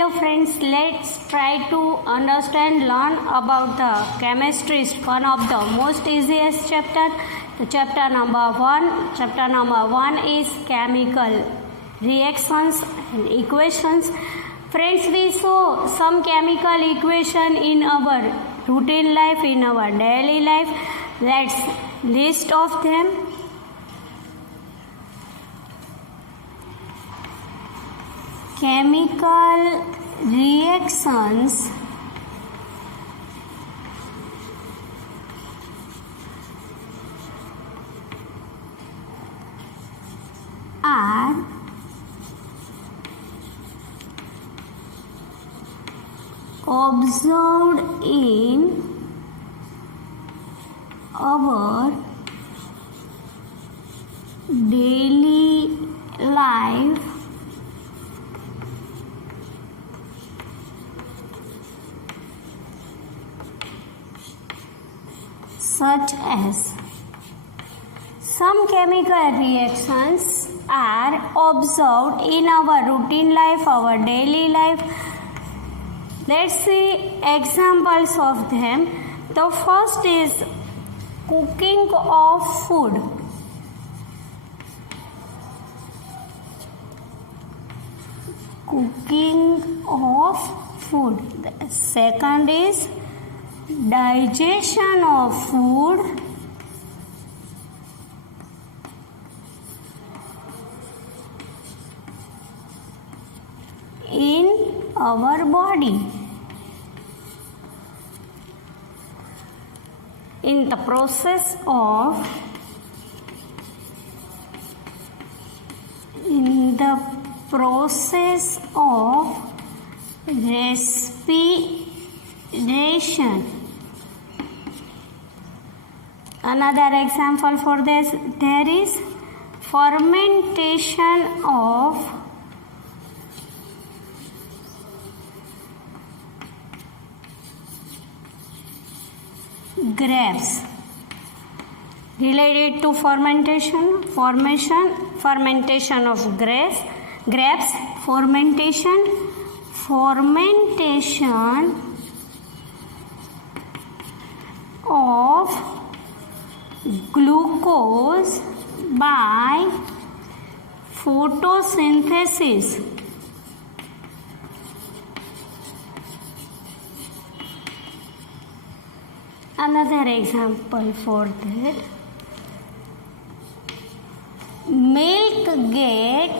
Hello friends, let's try to understand, learn about the chemistry, one of the most easiest chapter. The chapter number 1. Chapter number 1 is chemical reactions and equations. Friends, we saw some chemical equation in our routine life, in our daily life. Let's list of them. Chemical reactions are observed in our daily life such as some chemical reactions are observed in our routine life, our daily life. Let's see examples of them. The first is cooking of food. Cooking of food. The second is digestion of food. In our body. In the process of respiration. Another example for this, there is fermentation of grapes. Related to fermentation of grapes, fermentation of glucose by photosynthesis. Another example for that, milk get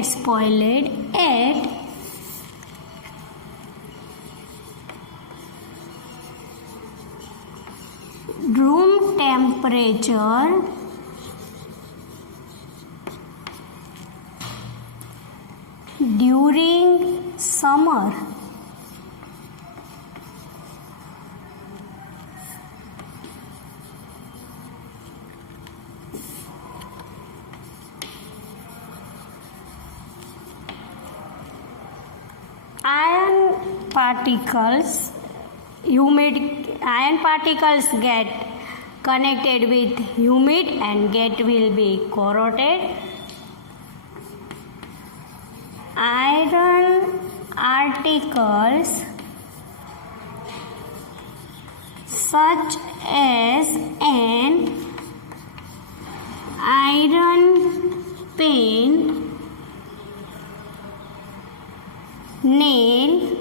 spoiled at room temperature during summer. Iron particles get connected with humid and will be corroded. Iron articles such as an iron pen, nail,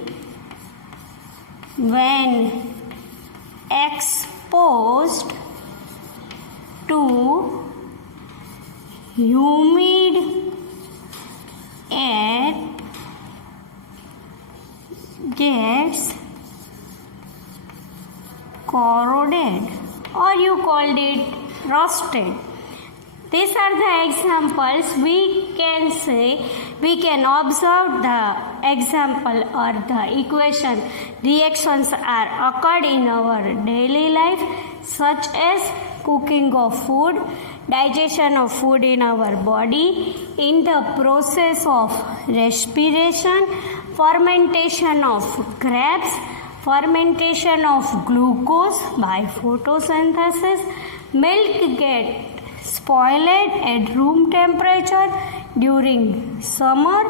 when exposed to humid air, gets corroded, or you called it rusted. These are the examples. We can say, we can observe the example or the equation reactions are occurred in our daily life, such as cooking of food, digestion of food in our body, in the process of respiration, fermentation of grapes, fermentation of glucose by photosynthesis, milk gets spoiled at room temperature during summer,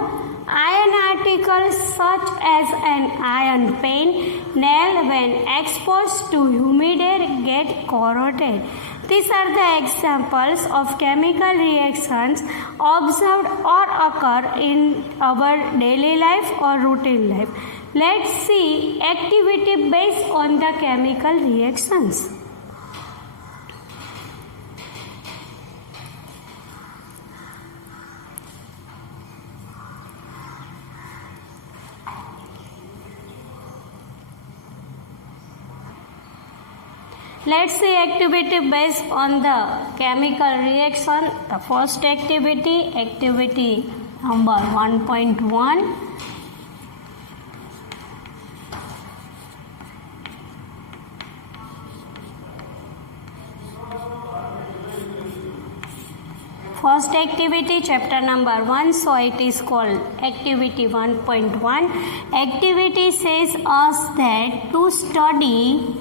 iron articles such as an iron pen nail when exposed to humid air get corroded. These are the examples of chemical reactions observed or occur in our daily life or routine life. Let's see activity based on the chemical reactions. Let's see activity based on the chemical reaction. The first activity number 1.1. First activity, chapter number 1, so it is called activity 1.1. Activity says us that to study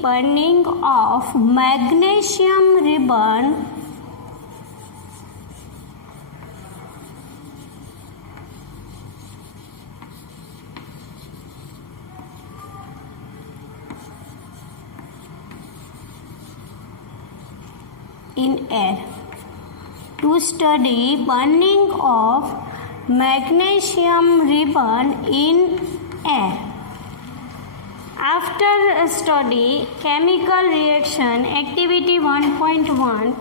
burning of magnesium ribbon in air. To study burning of magnesium ribbon in air. After study chemical reaction activity 1.1,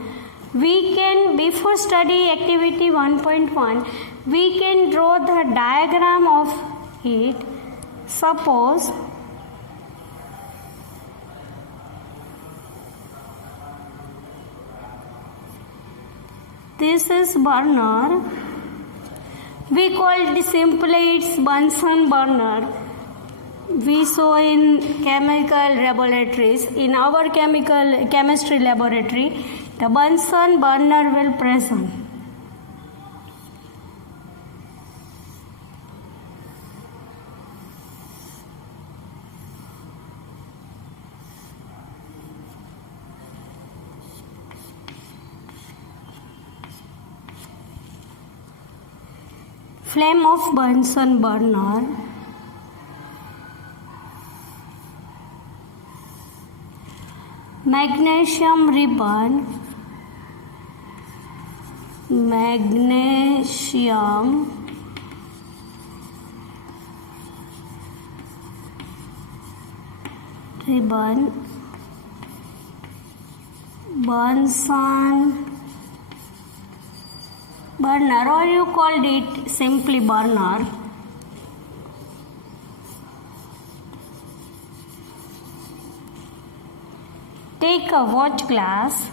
before study activity 1.1, we can draw the diagram of it. Suppose this is burner. We call it simply it's Bunsen burner. We saw in chemical laboratories. In our chemistry laboratory, the Bunsen burner will present. Flame of Bunsen burner. Magnesium ribbon. Bunsen burner, or you called it simply burner. Take a watch glass.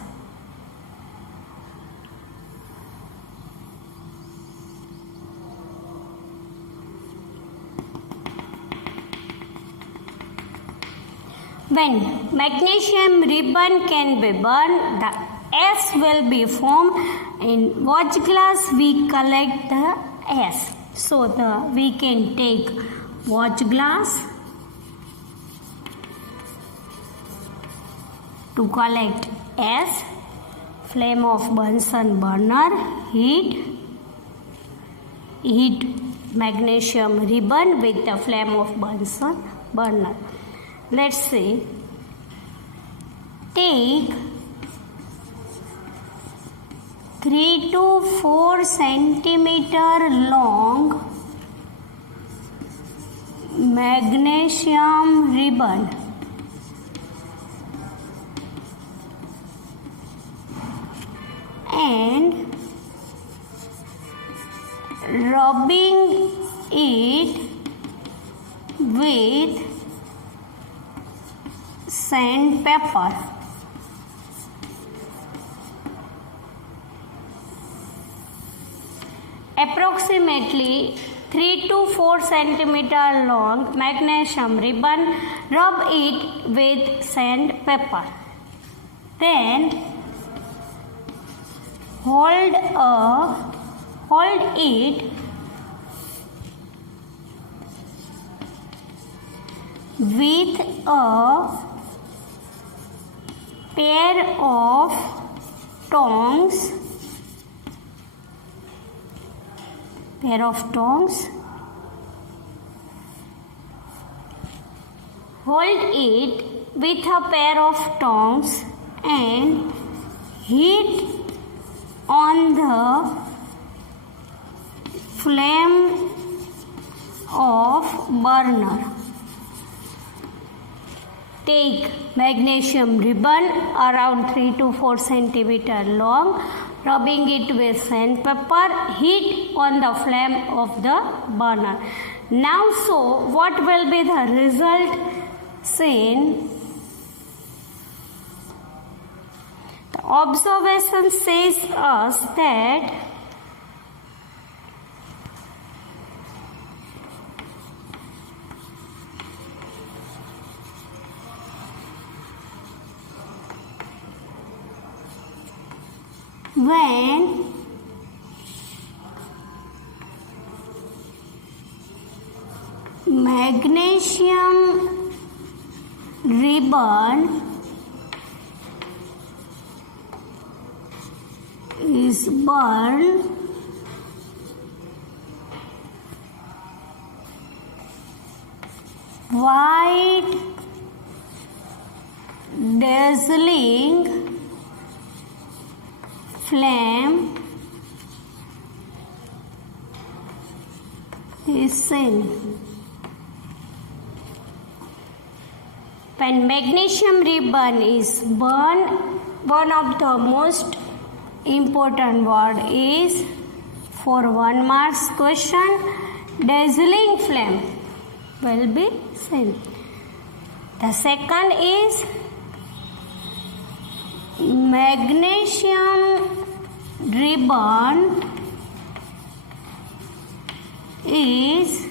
When magnesium ribbon can be burned, the ash will be formed. In watch glass we collect the ash. So we can take watch glass to collect ash, flame of Bunsen burner, heat magnesium ribbon with the flame of Bunsen burner. Let's see. Take 3 to 4 centimeter long magnesium ribbon and rubbing it with sandpaper. Approximately 3 to 4 centimeter long magnesium ribbon. Rub it with sandpaper. Then hold it with a pair of tongs. Hold it with a pair of tongs and hit on the flame of burner. Take magnesium ribbon around 3 to 4 centimeter long, rubbing it with sandpaper, hit on the flame of the burner. Now, so what will be the result seen? The observation says us that when magnesium ribbon is burned, white dazzling flame is seen. When magnesium ribbon is burned, one of the most important word is for 1 marks question, dazzling flame will be seen. The second is magnesium ribbon is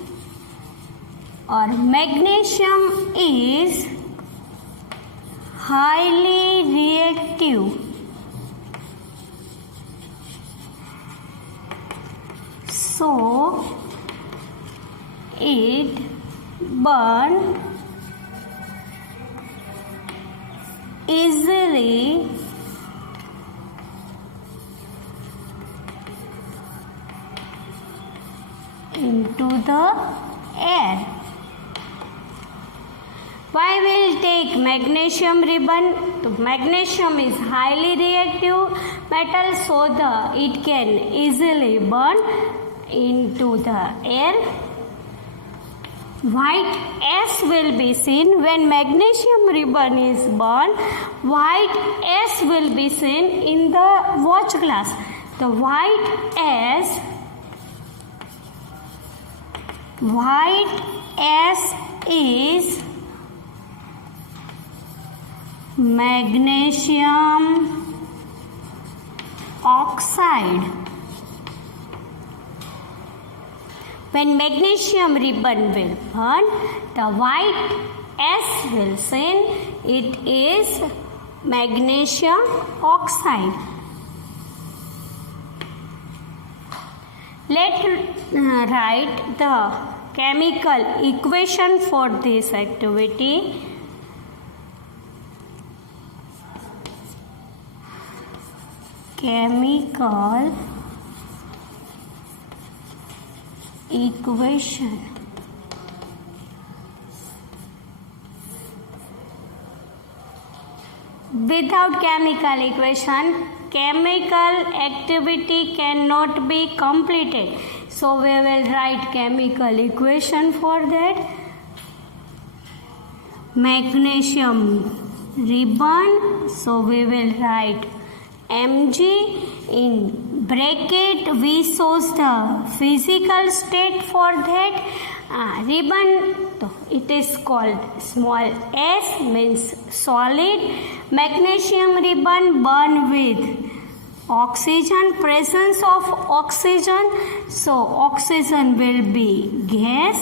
or magnesium is highly reactive. So it burns easily into the air. Why will take magnesium ribbon? So magnesium is highly reactive metal, so it can easily burn into the air. White S will be seen when magnesium ribbon is burned. White S will be seen in the watch glass. The white S is magnesium oxide. When magnesium ribbon will burn, the white S will seen it is magnesium oxide. Let's write the chemical equation for this activity. Chemical equation. Without chemical equation, chemical activity cannot be completed. So we will write chemical equation for that. Magnesium ribbon. So we will write Mg in bracket. We shows the physical state for that ribbon. It is called small s, means solid. Magnesium ribbon burn with Oxygen, presence of oxygen. So oxygen will be gas.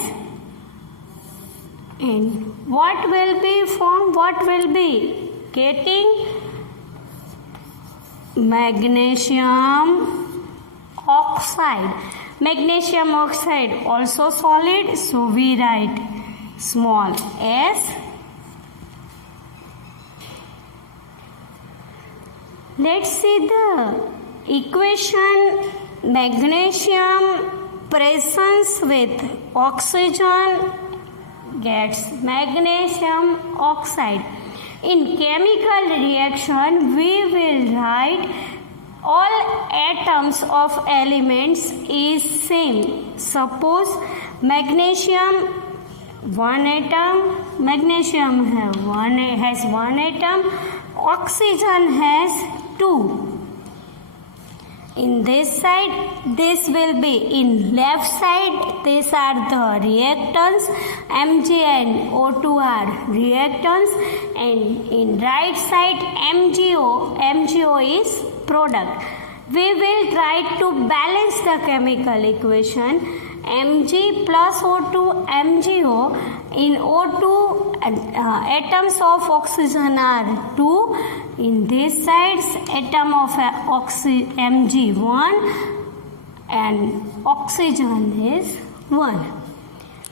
And what will be formed? What will be getting? Magnesium oxide. Magnesium oxide also solid. So we write small s. Let's see the equation. Magnesium presence with oxygen gets magnesium oxide. In chemical reaction, we will write all atoms of elements is same. Suppose magnesium one atom, magnesium has one atom, oxygen has two. In this side, this will be in left side. These are the reactants. Mg and O2 are reactants, and in right side MgO is product. We will try to balance the chemical equation. Mg plus O2 MgO. In O2 atoms of oxygen are 2. In this sides atom of Mg 1 and oxygen is 1.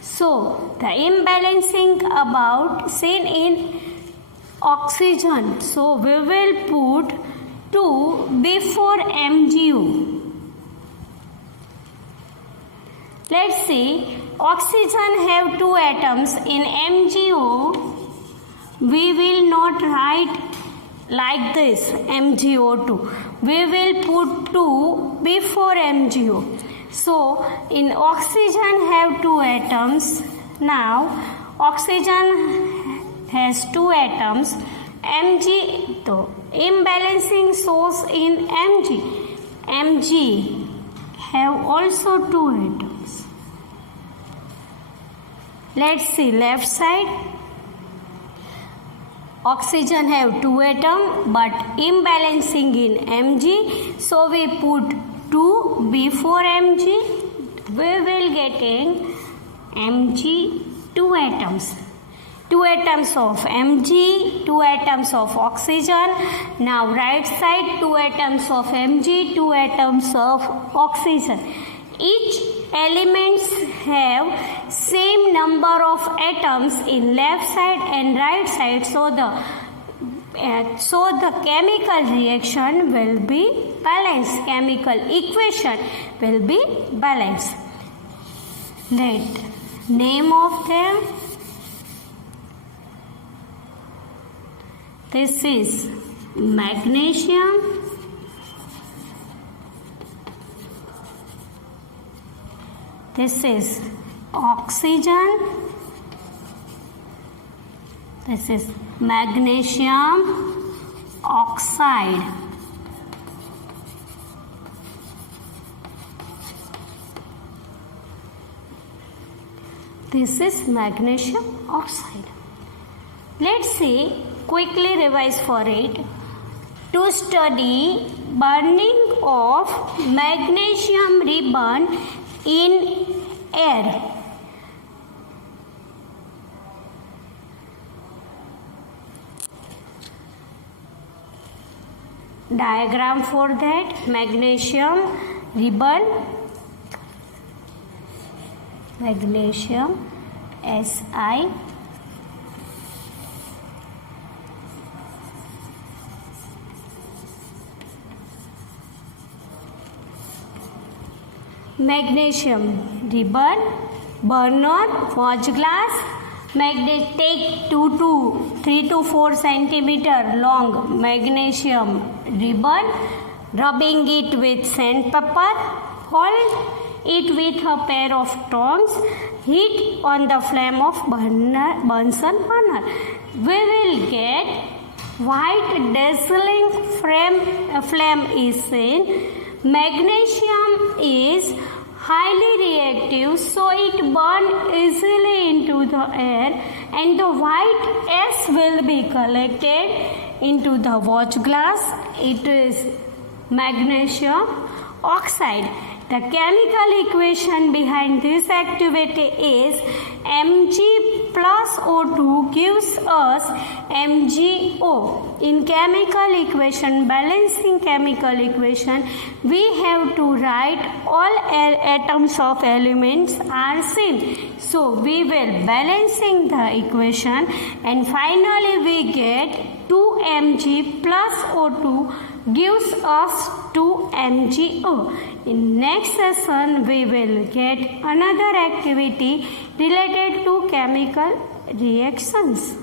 So the imbalancing about seen in oxygen. So we will put 2 before MgO. Let's see, oxygen have 2 atoms. In MgO, we will not write like this MgO2. We will put 2 before MgO. So, in oxygen have 2 atoms. Now, oxygen has 2 atoms. Mg, so imbalancing source in Mg. Mg have also 2 atoms. Let's see left side. Oxygen have 2 atoms but imbalancing in Mg. So we put 2 before Mg. We will getting Mg 2 atoms. 2 atoms of Mg, 2 atoms of oxygen. Now right side 2 atoms of Mg, 2 atoms of oxygen. Each elements have same number of atoms in left side and right side. So the chemical reaction will be balanced. Chemical equation will be balanced. Let name of them. This is magnesium. This is oxygen. This is magnesium oxide. This is magnesium oxide. Let's see, quickly revise for it. To study burning of magnesium ribbon in air. Diagram for that. Magnesium ribbon, magnesium Si, magnesium ribbon, burner, watch glass, take 3 to 4 centimeter long magnesium ribbon, rubbing it with sandpaper, hold it with a pair of tongs, heat on the flame of Bunsen burner. We will get white dazzling flame is seen. Magnesium is highly reactive, so it burns easily into the air, and the white S will be collected into the watch glass. It is magnesium oxide. The chemical equation behind this activity is Mg plus O2 gives us MgO. In chemical equation, balancing chemical equation, we have to write all atoms of elements are same. So we will balancing the equation and finally we get 2Mg plus O2 gives us 2MgO. In next session we will get another activity related to chemical reactions.